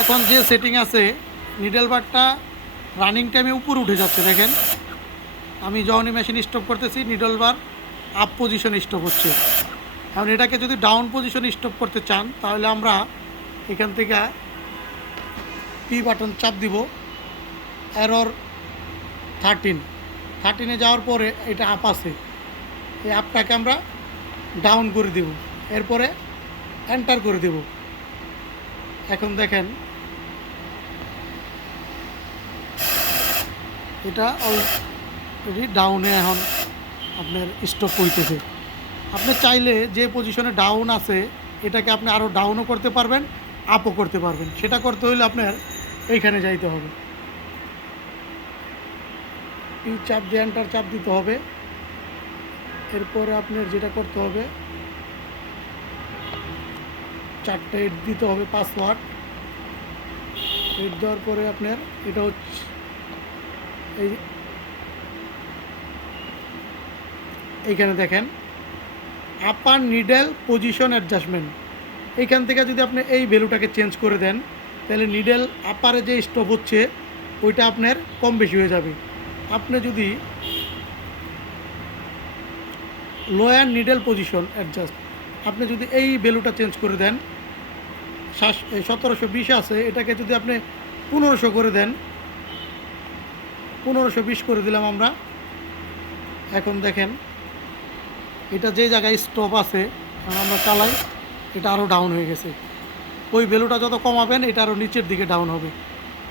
এখন যে সেটিং আছে নিডল বারটা রানিং টাইমে উপরে উঠে যাচ্ছে দেখেন। আমি যখনই মেশিন স্টপ করতেছি নিডল বার আপ পজিশনে স্টপ হচ্ছে। এখন এটাকে যদি ডাউন পজিশনে স্টপ করতে চান তাহলে আমরা এখান থেকে পি বাটন চাপ দিব। এরর 13 যাওয়ার পরে এটা আপ আছে, এই আপটাকে আমরা ডাউন করে দেব, এরপরে এন্টার করে দেব। এখন দেখেন এটা অলরেডি ডাউনে এখন আপনার স্টপ হইতেছে। আপনি চাইলে যে পজিশনে ডাউন আছে এটাকে আপনি আরও ডাউনও করতে পারবেন, আপও করতে পারবেন। সেটা করতে হলে আপনার এইখানে যাইতে হবে, এই চাপ দিয়ে এন্টার চাপ দিতে হবে। এরপরে আপনার যেটা করতে হবে 4টা এড দিতে হবে, পাসওয়ার্ড এড দেওয়ার পরে আপনার এটা হচ্ছে এইখানে দেখেন আপার নিডেল পজিশন অ্যাডজাস্টমেন্ট। এইখান থেকে যদি আপনি এই ভ্যালুটাকে চেঞ্জ করে দেন তাহলে নিডেল আপারে যে স্টপ হচ্ছে ওইটা আপনার কম বেশি হয়ে যাবে। আপনি যদি লোয়ার নিডেল পজিশন অ্যাডজাস্ট আপনি যদি এই ভ্যালুটা চেঞ্জ করে দেন, 1720 আছে, এটাকে যদি আপনি 1500 করে দেন, 1520 করে দিলাম আমরা। এখন দেখেন এটা যে জায়গায় স্টপ আছে আমরা চালাই, এটা আরও ডাউন হয়ে গেছে। ওই ভ্যালুটা যত কমাবেন এটা আরও নিচের দিকে ডাউন হবে,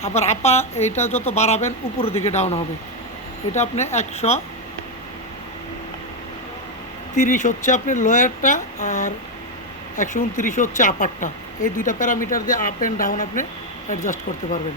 আবার আপা এইটা যত বাড়াবেন উপরের দিকে ডাউন হবে। এটা আপনি 130 হচ্ছে আপনি লোয়ারটা, আর 129 হচ্ছে আপারটা। এই দুইটা প্যারামিটার দিয়ে আপ অ্যান্ড ডাউন আপনি অ্যাডজাস্ট করতে পারবেন।